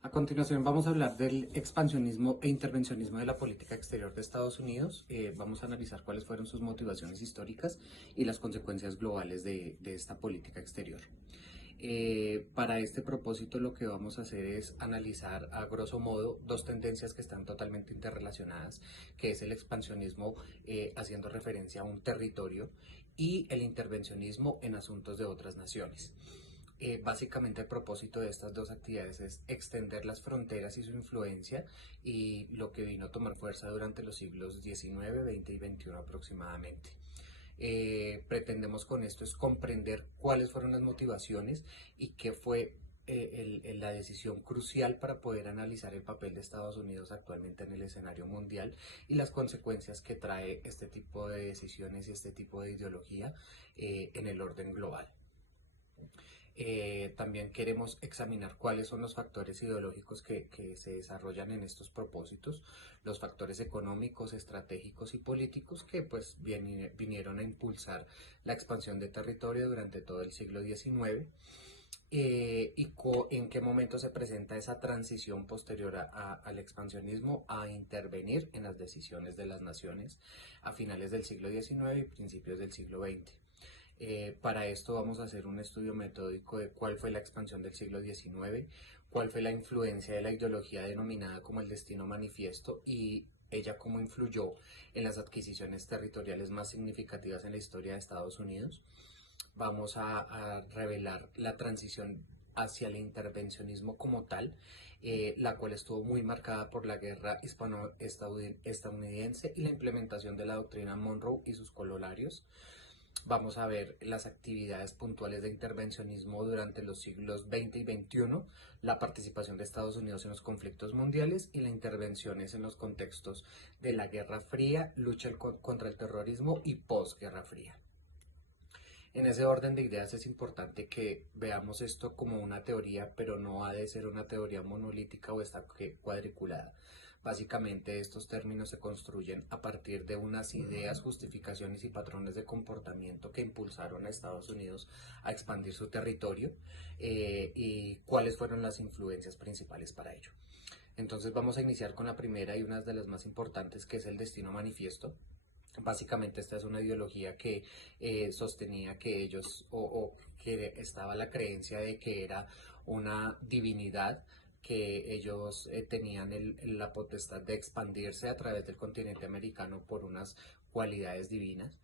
A continuación vamos a hablar del expansionismo e intervencionismo de la política exterior de Estados Unidos. Vamos a analizar cuáles fueron sus motivaciones históricas y las consecuencias globales de esta política exterior. Para este propósito lo que vamos a hacer es analizar a grosso modo dos tendencias que están totalmente interrelacionadas, que es el expansionismo haciendo referencia a un territorio y el intervencionismo en asuntos de otras naciones. Básicamente el propósito de estas dos actividades es extender las fronteras y su influencia y lo que vino a tomar fuerza durante los siglos XIX, XX y XXI aproximadamente. Pretendemos con esto es comprender cuáles fueron las motivaciones y qué fue la decisión crucial para poder analizar el papel de Estados Unidos actualmente en el escenario mundial y las consecuencias que trae este tipo de decisiones y este tipo de ideología en el orden global. También queremos examinar cuáles son los factores ideológicos que se desarrollan en estos propósitos, los factores económicos, estratégicos y políticos que pues vinieron a impulsar la expansión de territorio durante todo el siglo XIX. En qué momento se presenta esa transición posterior al expansionismo a intervenir en las decisiones de las naciones a finales del siglo XIX y principios del siglo XX. Para esto vamos a hacer un estudio metódico de cuál fue la expansión del siglo XIX, cuál fue la influencia de la ideología denominada como el destino manifiesto y ella cómo influyó en las adquisiciones territoriales más significativas en la historia de Estados Unidos. Vamos a revelar la transición hacia el intervencionismo como tal, la cual estuvo muy marcada por la guerra hispano-estadounidense y la implementación de la doctrina Monroe y sus corolarios. Vamos a ver las actividades puntuales de intervencionismo durante los siglos XX y XXI, la participación de Estados Unidos en los conflictos mundiales y las intervenciones en los contextos de la Guerra Fría, lucha contra el terrorismo y posguerra fría. En ese orden de ideas es importante que veamos esto como una teoría, pero no ha de ser una teoría monolítica o está cuadriculada. Básicamente estos términos se construyen a partir de unas ideas, justificaciones y patrones de comportamiento que impulsaron a Estados Unidos a expandir su territorio y cuáles fueron las influencias principales para ello. Entonces vamos a iniciar con la primera y una de las más importantes, que es el destino manifiesto. Básicamente esta es una ideología que sostenía que ellos o que estaba la creencia de que era una divinidad, que ellos tenían la potestad de expandirse a través del continente americano por unas cualidades divinas.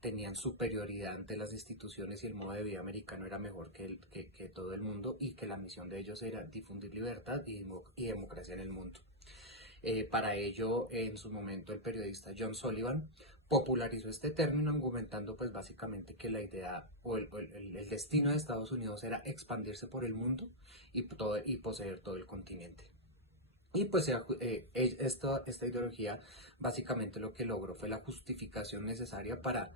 Tenían superioridad ante las instituciones y el modo de vida americano era mejor que todo el mundo y que la misión de ellos era difundir libertad y democracia en el mundo. Para ello, en su momento, el periodista John Sullivan popularizó este término argumentando pues básicamente que la idea o el destino de Estados Unidos era expandirse por el mundo y poseer todo el continente. Y pues esta ideología básicamente lo que logró fue la justificación necesaria para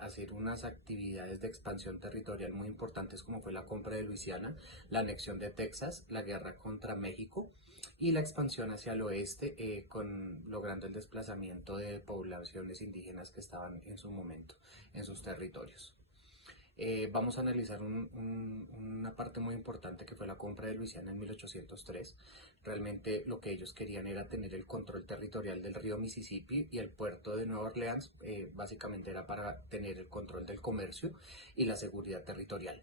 hacer unas actividades de expansión territorial muy importantes como fue la compra de Luisiana, la anexión de Texas, la guerra contra México y la expansión hacia el oeste logrando el desplazamiento de poblaciones indígenas que estaban en su momento en sus territorios. Vamos a analizar una parte muy importante que fue la compra de Luisiana en 1803. Realmente lo que ellos querían era tener el control territorial del río Mississippi y el puerto de Nueva Orleans básicamente era para tener el control del comercio y la seguridad territorial.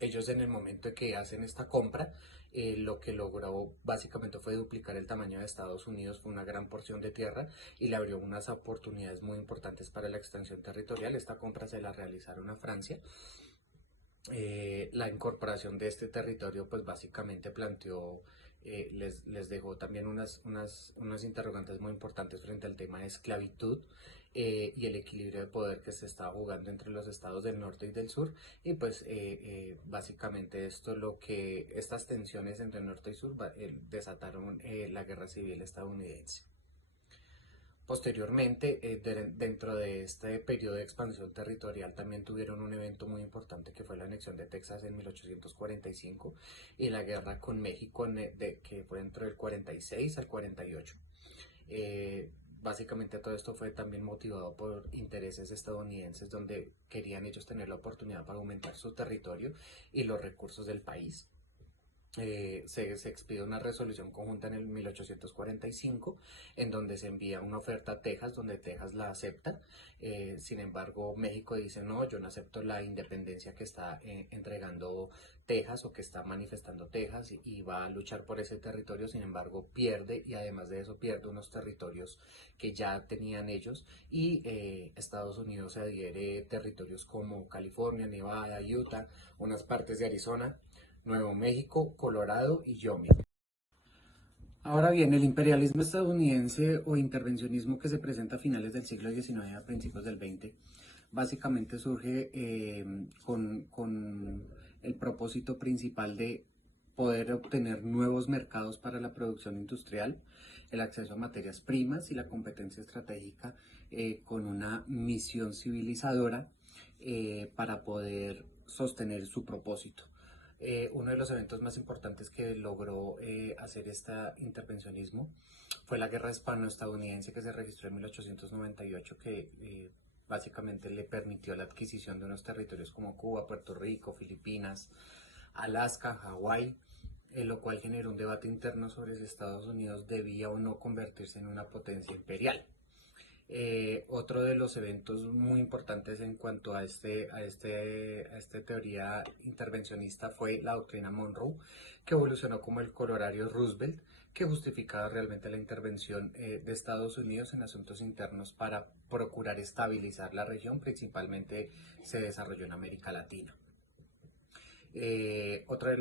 Ellos en el momento en que hacen esta compra, lo que logró básicamente fue duplicar el tamaño de Estados Unidos, fue una gran porción de tierra y le abrió unas oportunidades muy importantes para la extensión territorial. Esta compra se la realizaron a Francia. La incorporación de este territorio pues básicamente planteó, les dejó también unas interrogantes muy importantes frente al tema de esclavitud y el equilibrio de poder que se estaba jugando entre los estados del norte y del sur y pues básicamente estas tensiones entre norte y sur desataron la guerra civil estadounidense. Posteriormente, dentro de este periodo de expansión territorial, también tuvieron un evento muy importante que fue la anexión de Texas en 1845 y la guerra con México que fue entre el 46 al 48. básicamente todo esto fue también motivado por intereses estadounidenses donde querían ellos tener la oportunidad para aumentar su territorio y los recursos del país. Se expide una resolución conjunta en el 1845 en donde se envía una oferta a Texas, donde Texas la acepta. Sin embargo, México dice no, yo no acepto la independencia que está entregando Texas o que está manifestando Texas y va a luchar por ese territorio. Sin embargo, pierde, y además de eso pierde unos territorios que ya tenían ellos, y Estados Unidos se adhiere territorios como California, Nevada, Utah, unas partes de Arizona, Nuevo México, Colorado y Wyoming. Ahora bien, el imperialismo estadounidense o intervencionismo que se presenta a finales del siglo XIX y a principios del XX básicamente surge con el propósito principal de poder obtener nuevos mercados para la producción industrial, el acceso a materias primas y la competencia estratégica, con una misión civilizadora para poder sostener su propósito. Uno de los eventos más importantes que logró hacer este intervencionismo fue la guerra hispano-estadounidense, que se registró en 1898, que básicamente le permitió la adquisición de unos territorios como Cuba, Puerto Rico, Filipinas, Alaska, Hawái, lo cual generó un debate interno sobre si Estados Unidos debía o no convertirse en una potencia imperial. Otro de los eventos muy importantes en cuanto a esta teoría intervencionista fue la doctrina Monroe, que evolucionó como el corolario Roosevelt, que justificaba realmente la intervención de Estados Unidos en asuntos internos para procurar estabilizar la región. Principalmente se desarrolló en América Latina. Otra de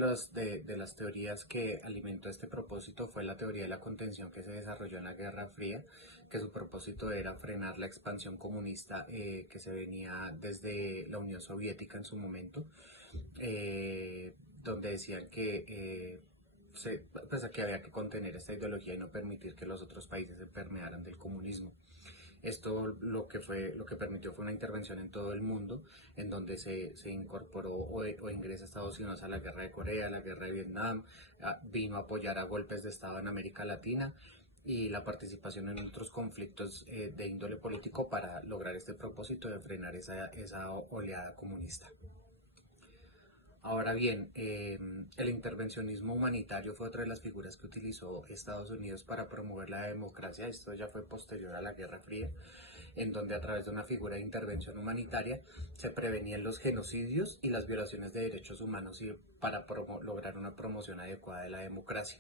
las teorías que alimentó este propósito fue la teoría de la contención, que se desarrolló en la Guerra Fría, que su propósito era frenar la expansión comunista que se venía desde la Unión Soviética en su momento, donde decían pues, que había que contener esta ideología y no permitir que los otros países se permearan del comunismo. Esto lo que permitió fue una intervención en todo el mundo, en donde se incorporó o ingresa Estados Unidos a la guerra de Corea, a la guerra de Vietnam, vino a apoyar a golpes de Estado en América Latina y la participación en otros conflictos de índole político para lograr este propósito de frenar esa oleada comunista. Ahora bien, el intervencionismo humanitario fue otra de las figuras que utilizó Estados Unidos para promover la democracia. Esto ya fue posterior a la Guerra Fría, en donde a través de una figura de intervención humanitaria se prevenían los genocidios y las violaciones de derechos humanos y para lograr una promoción adecuada de la democracia.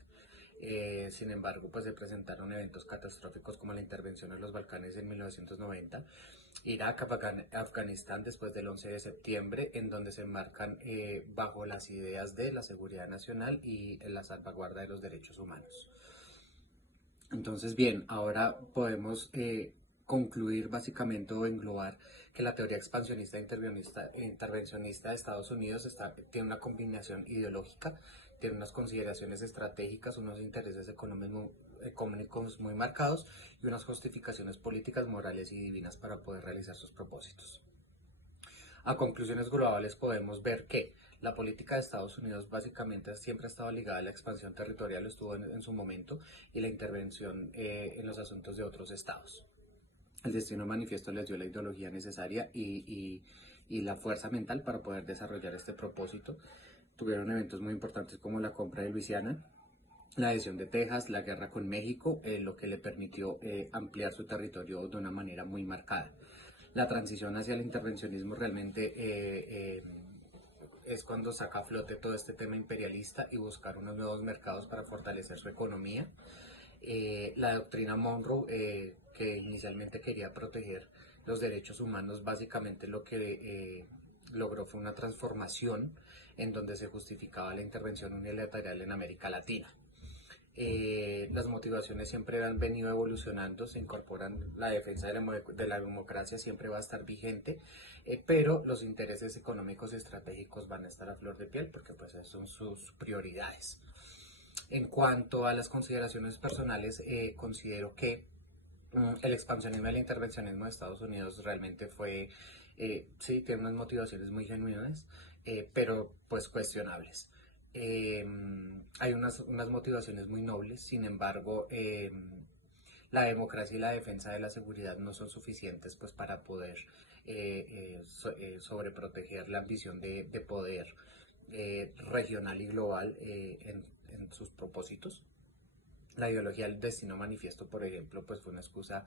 Sin embargo, pues se presentaron eventos catastróficos como la intervención en los Balcanes en 1990, Irak, Afganistán después del 11 de septiembre, en donde se enmarcan bajo las ideas de la seguridad nacional y la salvaguarda de los derechos humanos. Entonces, bien, ahora podemos concluir básicamente o englobar que la teoría expansionista e intervencionista de Estados Unidos tiene una combinación ideológica, tiene unas consideraciones estratégicas, unos intereses económicos muy marcados y unas justificaciones políticas, morales y divinas para poder realizar sus propósitos. A conclusiones globales podemos ver que la política de Estados Unidos básicamente siempre ha estado ligada a la expansión territorial, estuvo en su momento, y la intervención en los asuntos de otros estados. El destino manifiesto les dio la ideología necesaria y la fuerza mental para poder desarrollar este propósito. Tuvieron eventos muy importantes como la compra de Luisiana, la adhesión de Texas, la guerra con México, lo que le permitió ampliar su territorio de una manera muy marcada. La transición hacia el intervencionismo realmente es cuando saca a flote todo este tema imperialista y buscar unos nuevos mercados para fortalecer su economía. La doctrina Monroe, que inicialmente quería proteger los derechos humanos, básicamente lo que logró fue una transformación en donde se justificaba la intervención unilateral en América Latina. Las motivaciones siempre han venido evolucionando, se incorporan, la defensa de la democracia siempre va a estar vigente, pero los intereses económicos y estratégicos van a estar a flor de piel porque pues esas son sus prioridades. En cuanto a las consideraciones personales, considero que el expansionismo y el intervencionismo de Estados Unidos realmente sí, tiene unas motivaciones muy genuinas, pero pues cuestionables. Hay unas motivaciones muy nobles, sin embargo, la democracia y la defensa de la seguridad no son suficientes pues para poder sobreproteger la ambición de poder regional y global en sus propósitos. La ideología del destino manifiesto, por ejemplo, pues fue una excusa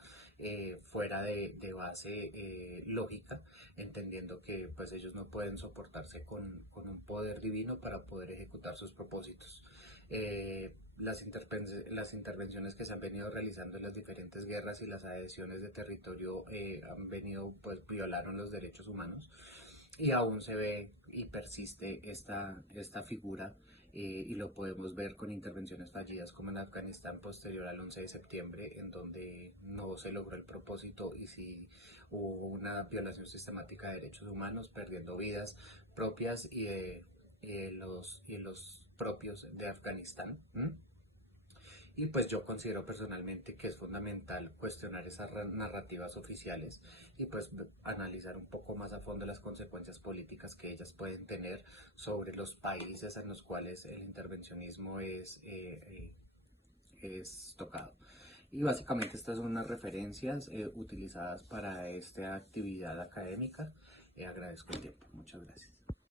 fuera de base lógica, entendiendo que pues ellos no pueden soportarse con un poder divino para poder ejecutar sus propósitos. Las intervenciones que se han venido realizando en las diferentes guerras y las adhesiones de territorio han venido, pues violaron los derechos humanos y aún se ve y persiste esta figura y lo podemos ver con intervenciones fallidas como en Afganistán posterior al 11 de septiembre, en donde no se logró el propósito y sí hubo una violación sistemática de derechos humanos, perdiendo vidas propias y los propios de Afganistán. Y pues yo considero personalmente que es fundamental cuestionar esas narrativas oficiales y pues analizar un poco más a fondo las consecuencias políticas que ellas pueden tener sobre los países en los cuales el intervencionismo es tocado. Y básicamente estas son unas referencias utilizadas para esta actividad académica. Agradezco el tiempo. Muchas gracias.